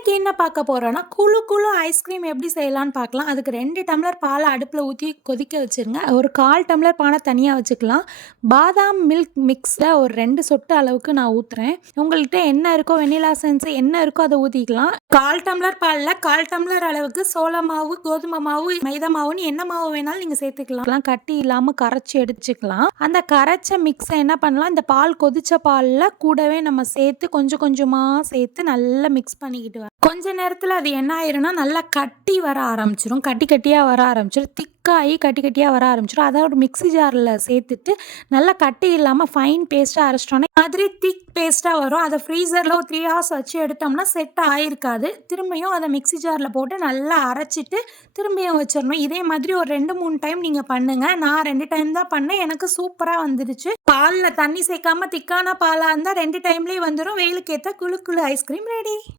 இன்னைக்கு என்ன பார்க்க போறோம்னா, குளு குளு ஐஸ்கிரீம் எப்படி செய்யலான்னு பார்க்கலாம். அதுக்கு 2 டம்ளர் பால அடுப்புல ஊத்தி கொதிக்க வச்சுருங்க. ஒரு 1/4 டம்ளர் பால தனியா வச்சுக்கலாம். பாதாம் மில்க் மிக்ஸ்ல ஒரு 2 சொட்டு அளவுக்கு நான் ஊத்துறேன். உங்கள்கிட்ட என்ன இருக்கோ வெண்ணிலா எசன்ஸ் என்ன இருக்கோ அத ஊத்திக்கலாம். 1/4 டம்ளர் பால்ல 1/4 டம்ளர் அளவுக்கு சோள மாவு, கோதுமை மாவு, மைதா மாவுன்னு என்ன மாவு வேணாலும் நீங்க சேர்த்துக்கலாம். கட்டி இல்லாம கரைச்சு எடுத்துக்கலாம். அந்த கரைச்ச மிக்ஸ என்ன பண்ணலாம், இந்த பால் கொதிச்ச பால்ல கூடவே நம்ம சேர்த்து கொஞ்சம் கொஞ்சமா சேர்த்து நல்லா மிக்ஸ் பண்ணிக்கிட்டு கொஞ்ச நேரத்துல அது என்ன ஆயிரும்னா, நல்லா கட்டி வர ஆரம்பிச்சுரும். கட்டி கட்டியா வர ஆரம்பிச்சுரும். திக்காயி கட்டி கட்டியா வர ஆரம்பிச்சுரும். அத ஒரு மிக்ஸி ஜார்ல சேர்த்துட்டு நல்லா கட்டி இல்லாம ஃபைன் பேஸ்ட்டா அரைச்சிட்டோம்னா மாதிரி திக் பேஸ்ட்டா வரும். அத ஃப்ரீசர்ல ஒரு 3 ஹார்ஸ் வச்சு எடுத்தோம்னா செட் ஆயிருக்காது. திரும்பியும் அத மிக்ஸி ஜார்ல போட்டு நல்லா அரைச்சிட்டு திரும்பியும் வச்சிரணும். இதே மாதிரி ஒரு 2, 3 டைம் நீங்க பண்ணுங்க. நான் 2 டைம் தான் பண்ணேன். எனக்கு சூப்பரா வந்துருச்சு. பால்ல தண்ணி சேர்க்காம திக்கான பாலா இருந்தா 2 டைம்லயே வந்துரும். வெயிலுக்கு ஏத்த குளு குளு ஐஸ்கிரீம் ரெடி.